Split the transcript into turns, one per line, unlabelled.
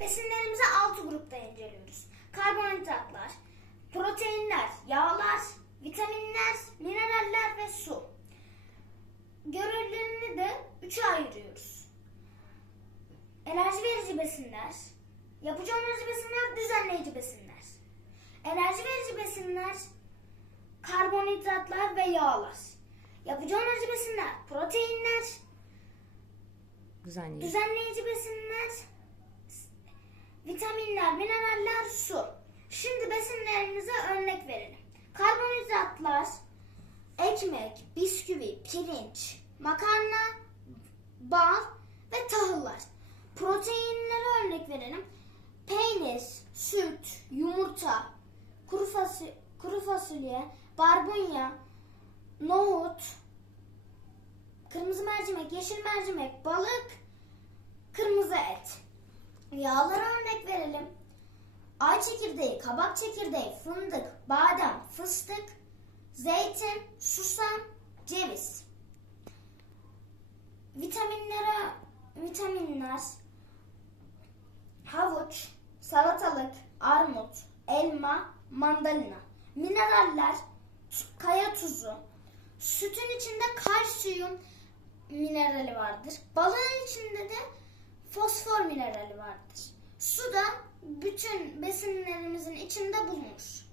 Besinlerimizi altı grupta inceliyoruz. Karbonhidratlar, proteinler, yağlar, vitaminler, mineraller ve su. Görevlerini de üçe ayırıyoruz. Enerji verici besinler, yapıcı onarıcı besinler, düzenleyici besinler. Enerji verici besinler, karbonhidratlar ve yağlar. Yapıcı onarıcı besinler, proteinler,
Düzenleyici.
düzenleyici besinler, vitaminler, mineraller, su. Şimdi besinlerimize örnek verelim. Karbonhidratlar, ekmek, bisküvi, pirinç, makarna, bal ve tahıllar. Proteinlere örnek verelim. Peynir, süt, yumurta, kuru fasulye, kuru fasulye barbunya, nohut, kırmızı mercimek, yeşil mercimek, balık, kırmızı et. Yağlara örnek verelim. Ay çekirdeği, kabak çekirdeği, fındık, badem, fıstık, zeytin, susam, ceviz. Vitaminlere vitaminler havuç, salatalık, armut, elma, mandalina. Mineraller kaya tuzu. Sütün içinde kalsiyum minerali vardır. Balığın içinde de fosfor minerali vardır. Su da bütün besinlerimizin içinde bulunur.